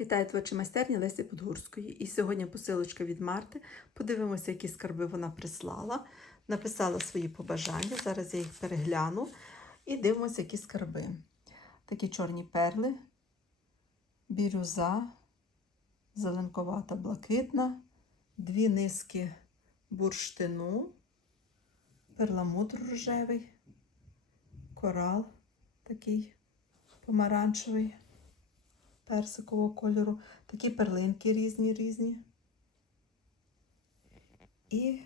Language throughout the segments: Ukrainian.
Вітаю творчі майстерні Лесі Подгурської. І сьогодні посилочка від Марти. Подивимося, які скарби вона прислала. Написала свої побажання. Зараз я їх перегляну і дивимося, які скарби. Такі чорні перли, бірюза, зеленковата блакитна, дві низки бурштину, перламутр рожевий, корал такий помаранчевий персикового кольору, такі перлинки різні різні. І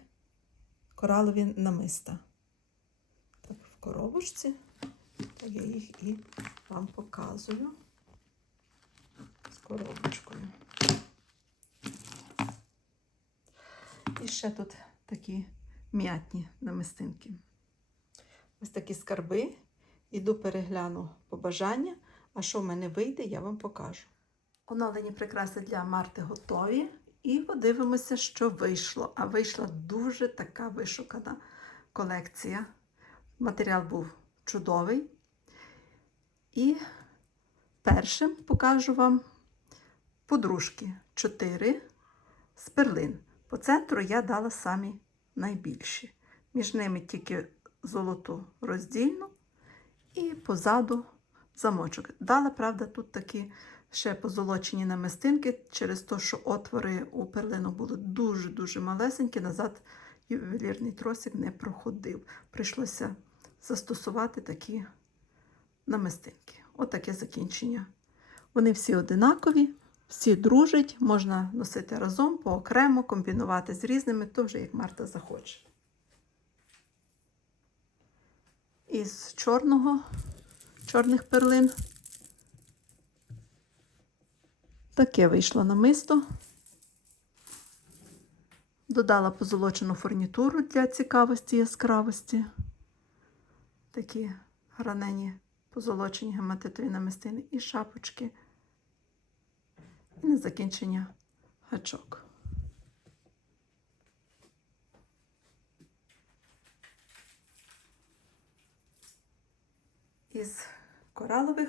коралові намиста. Так, в коробочці, то я їх і вам показую з коробочкою. І ще тут такі м'ятні намистинки. Ось такі скарби. Іду перегляну побажання. А що в мене вийде, я вам покажу. Оновлені прикраси для Марти готові. І подивимося, що вийшло. А вийшла дуже така вишукана колекція. Матеріал був чудовий. І першим покажу вам подружки 4 з перлин. По центру я дала самі найбільші. Між ними тільки золоту роздільну і позаду замочок. Дала, правда, тут такі ще позолочені намистинки, через те, що отвори у перлину були дуже-дуже малесенькі, назад ювелірний тросик не проходив. Прийшлося застосувати такі намистинки. Отаке закінчення. Вони всі одинакові, всі дружать, можна носити разом, поокремо, комбінувати з різними, то вже як Марта захоче. Із чорного чорних перлин. Таке вийшло намисто. Додала позолочену фурнітуру для цікавості яскравості. Такі гранені позолочені гематитові намистини і шапочки. І на закінчення гачок. Із коралових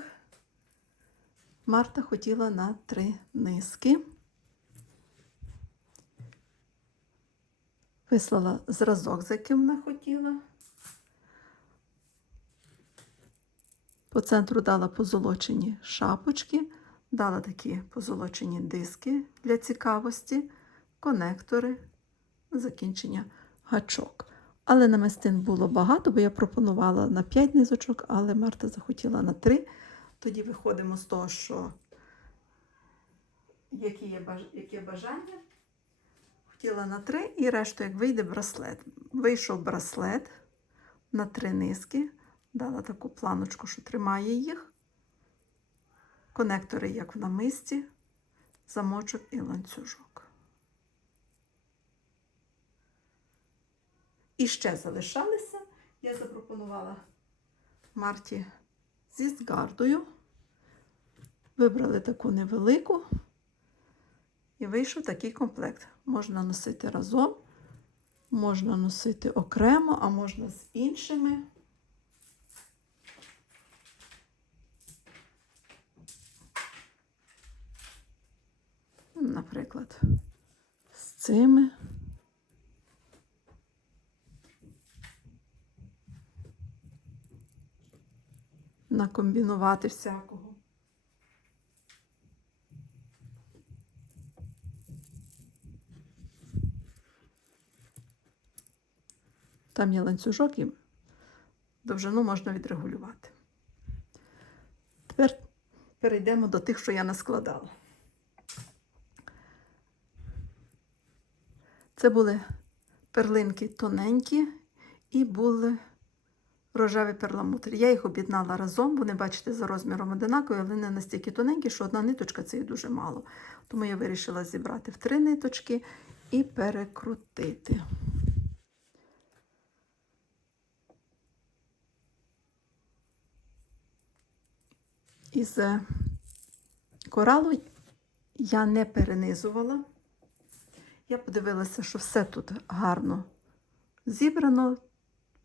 Марта хотіла на три низки. Вислала зразок, за яким вона хотіла. По центру дала позолочені шапочки, дала такі позолочені диски для цікавості, конектори, закінчення гачок. Але намистин було багато, бо я пропонувала на 5 низочок, але Марта захотіла на 3. Тоді виходимо з того, що які є баж... яке бажання. Хотіла на 3 і решту, як вийде браслет. Вийшов браслет на 3 низки, дала таку планочку, що тримає їх. Конектори, як в намисті, замочок і ланцюжок. І ще залишалися. Я запропонувала Марті зі згардою. Вибрали таку невелику. І вийшов такий комплект. Можна носити разом, можна носити окремо, а можна з іншими. Наприклад, з цими. Накомбінувати всякого. Там є ланцюжок і довжину можна відрегулювати. Тепер перейдемо до тих, що я наскладала. Це були перлинки тоненькі і були рожевий перламутр. Я їх об'єднала разом, вони, бачите, за розміром одинакові, але не настільки тоненькі, що одна ниточка це і дуже мало. Тому я вирішила зібрати в три ниточки і перекрутити. Із коралу я не перенизувала. Я подивилася, що все тут гарно зібрано.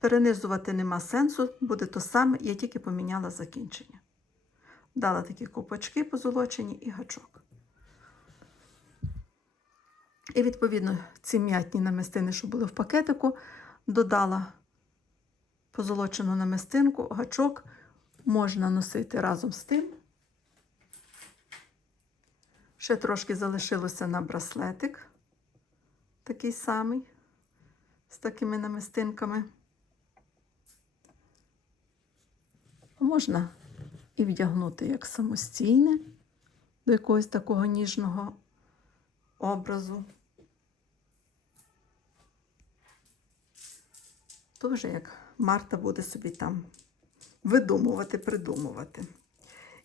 Перенизувати нема сенсу, буде то саме, я тільки поміняла закінчення. Дала такі купочки позолочені і гачок. І, відповідно, ці м'ятні намистини, що були в пакетику, додала позолочену намистинку, гачок можна носити разом з тим. Ще трошки залишилося на браслетик, такий самий, з такими намистинками. Можна і вдягнути як самостійне до якогось такого ніжного образу. То вже як Марта буде собі там видумувати, придумувати.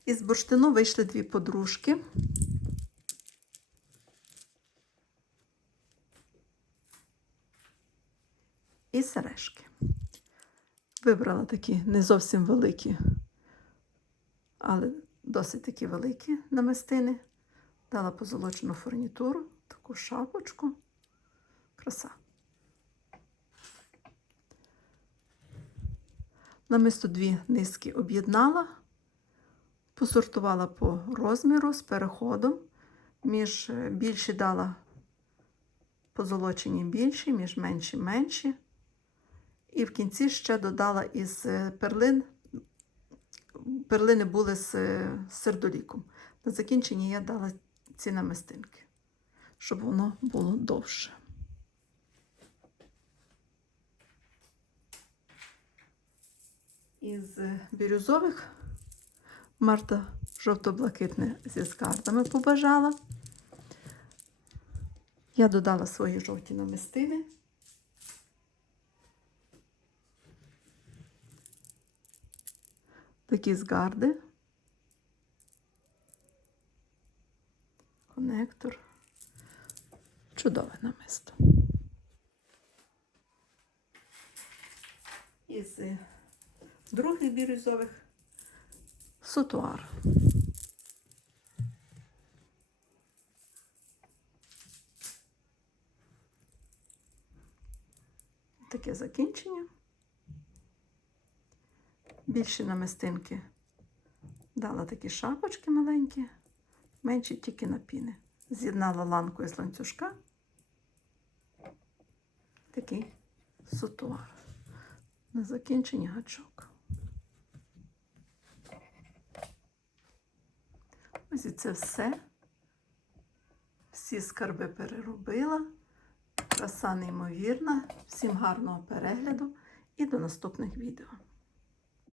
Із бурштину вийшли дві подружки. І сережки. Вибрала такі не зовсім великі, але досить такі великі намистини. Дала позолочену фурнітуру, таку шапочку. Краса. Намисто дві низки об'єднала, посортувала по розміру з переходом. Між е, більші дала позолочені більші, між менші менші. І в кінці ще додала із е, перлин. Перлини були з е, сердоліком. На закінчення я дала ці намистинки, щоб воно було довше. Із е, бірюзових Марта жовто-блакитне зі скардами побажала. Я додала свої жовті намистини. Такі згарди. Конектор. Чудове намисто. Із других бірюзових сутуар. Таке закінчення. Більші намистинки дала такі шапочки маленькі, менші тільки на піни. З'єднала ланку із ланцюжка. Такий сутуар. На закінчення гачок. Ось і це все. Всі скарби переробила. Краса неймовірна. Всім гарного перегляду і до наступних відео.